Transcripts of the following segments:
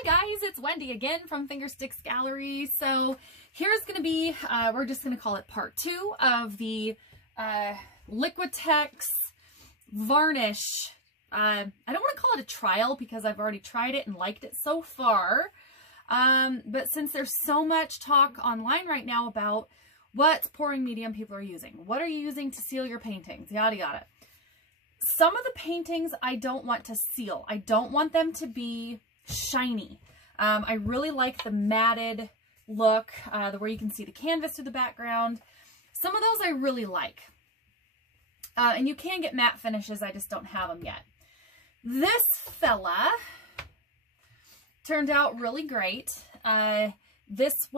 Hi guys, it's Wendy again from Fingersticks Gallery. So here's going to be, we're just going to call it part 2 of the Liquitex varnish. I don't want to call it a trial because I've already tried it and liked it so far. But since there's so much talk online right now about what pouring medium people are using, what are you using to seal your paintings, yada yada. Some of the paintings I don't want to seal. I don't want them to be shiny. I really like the matted look, where you can see the canvas through the background. Some of those I really like. And you can get matte finishes, I just don't have them yet. This fella turned out really great. It's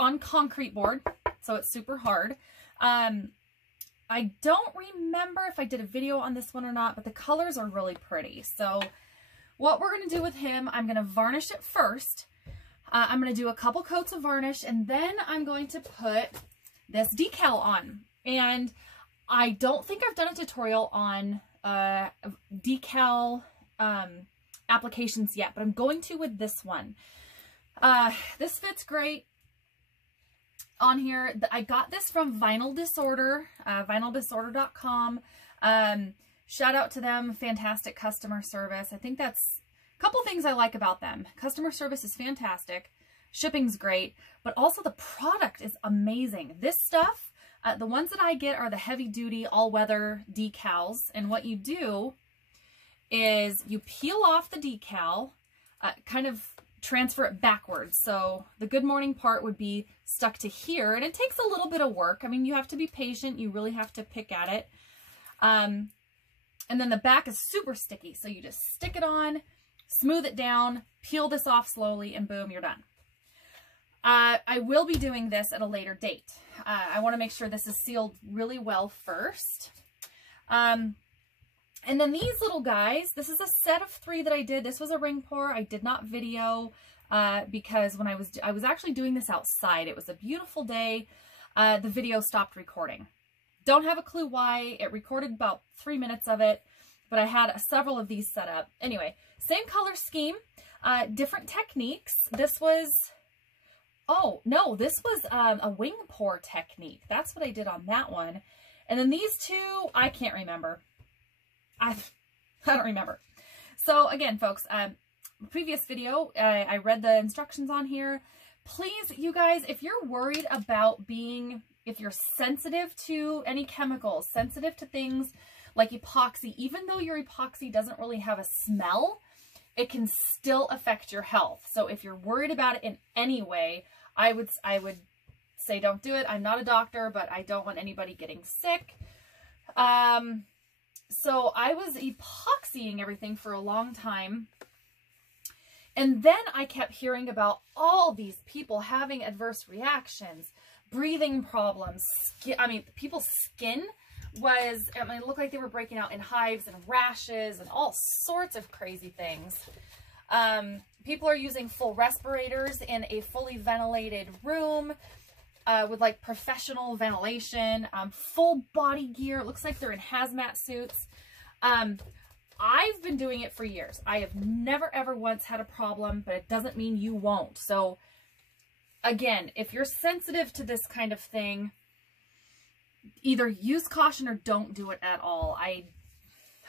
on concrete board, so it's super hard. I don't remember if I did a video on this one or not, but the colors are really pretty. So what we're going to do with him, I'm going to varnish it first. I'm going to do a couple coats of varnish, and then I'm going to put this decal on. And I don't think I've done a tutorial on decal applications yet, but I'm going to with this one. This fits great on here. I got this from Vinyl Disorder, vinyldisorder.com. Shout out to them. Fantastic customer service. I think that's a couple things I like about them. Customer service is fantastic. Shipping's great, but also the product is amazing. This stuff, the ones that I get are the heavy duty all-weather decals. And what you do is you peel off the decal, kind of transfer it backwards. So the good morning part would be stuck to here, and it takes a little bit of work. I mean, you have to be patient. You really have to pick at it. And then the back is super sticky. So you just stick it on, smooth it down, peel this off slowly, and boom, you're done. I will be doing this at a later date. I want to make sure this is sealed really well first. And then these little guys, this is a set of 3 that I did. This was a ring pour. I did not video because when I was actually doing this outside. It was a beautiful day. The video stopped recording. Don't have a clue why. It recorded about 3 minutes of it, but I had several of these set up. Anyway, same color scheme, different techniques. This was, oh no, this was a wing pour technique. That's what I did on that one. And then these 2, I can't remember. I don't remember. So again, folks, previous video, I read the instructions on here. Please, you guys, if you're worried about if you're sensitive to any chemicals, sensitive to things like epoxy, even though your epoxy doesn't really have a smell, it can still affect your health. So if you're worried about it in any way, I would say don't do it. I'm not a doctor, but I don't want anybody getting sick. So I was epoxying everything for a long time. And then I kept hearing about all these people having adverse reactions, breathing problems. People's skin was, it looked like they were breaking out in hives and rashes and all sorts of crazy things. People are using full respirators in a fully ventilated room. With like professional ventilation, full body gear. It looks like they're in hazmat suits. I've been doing it for years. I have never ever once had a problem, but it doesn't mean you won't. So again, if you're sensitive to this kind of thing, either use caution or don't do it at all.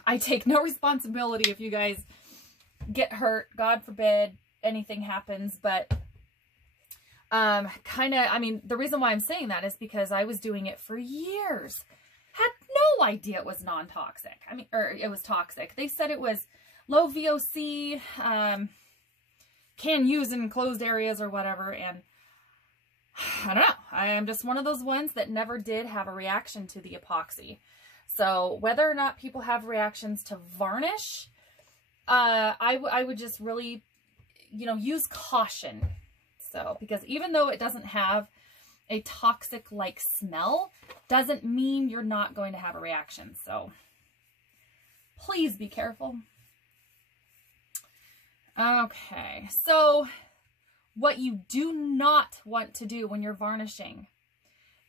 I take no responsibility if you guys get hurt. God forbid anything happens, but the reason why I'm saying that is because I was doing it for years. Had no idea it was non-toxic. Or it was toxic. They said it was low VOC, can use in closed areas or whatever. And I don't know. I am just one of those ones that never did have a reaction to the epoxy. So whether or not people have reactions to varnish, I would just really, use caution. So, because even though it doesn't have a toxic-like smell, doesn't mean you're not going to have a reaction. So, please be careful. Okay, so what you do not want to do when you're varnishing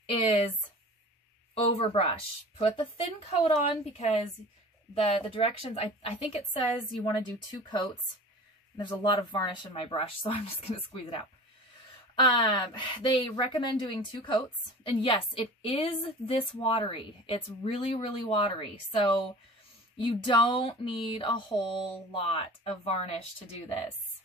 is overbrush. Put the thin coat on because the directions, I think it says you want to do 2 coats. There's a lot of varnish in my brush, so I'm just going to squeeze it out. They recommend doing 2 coats. And yes, it is this watery. It's really, really watery. So you don't need a whole lot of varnish to do this.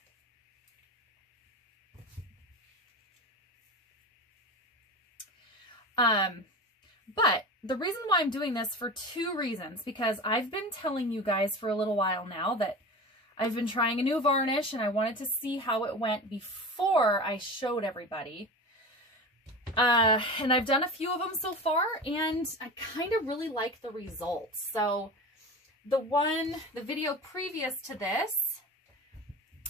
But the reason why I'm doing this for 2 reasons, because I've been telling you guys for a little while now that I've been trying a new varnish and I wanted to see how it went before I showed everybody. And I've done a few of them so far and I kind of really like the results. So the video previous to this,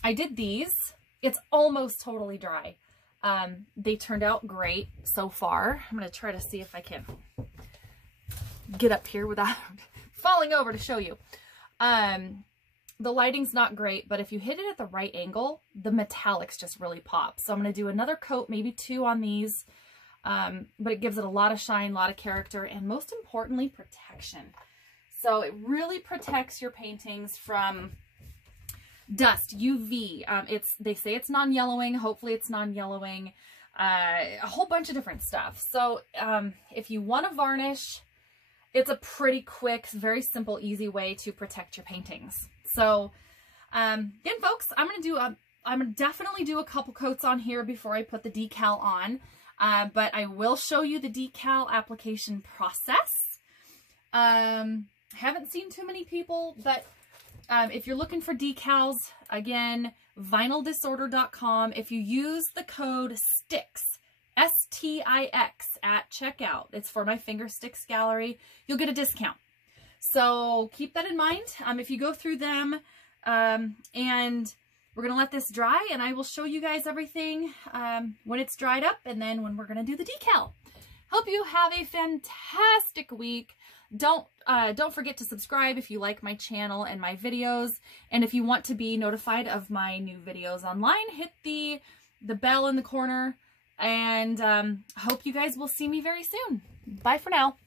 I did these. It's almost totally dry. They turned out great so far. I'm going to try to see if I can get up here without falling over to show you. The lighting's not great, but if you hit it at the right angle, the metallics just really pop. So I'm going to do another coat, maybe 2 on these, but it gives it a lot of shine, a lot of character, and most importantly, protection. So it really protects your paintings from dust, UV. They say it's non-yellowing. Hopefully it's non-yellowing. A whole bunch of different stuff. So if you want to varnish, it's a pretty quick, very simple, easy way to protect your paintings. So again, folks, I'm gonna definitely do a couple coats on here before I put the decal on. But I will show you the decal application process. Haven't seen too many people, but if you're looking for decals, again, vinyldisorder.com. If you use the code STIX, S-T-I-X at checkout, it's for my finger sticks gallery, you'll get a discount. So keep that in mind. If you go through them, and we're going to let this dry and I will show you guys everything when it's dried up and then when we're going to do the decal. Hope you have a fantastic week. Don't forget to subscribe if you like my channel and my videos. And if you want to be notified of my new videos online, hit the bell in the corner. And hope you guys will see me very soon. Bye for now.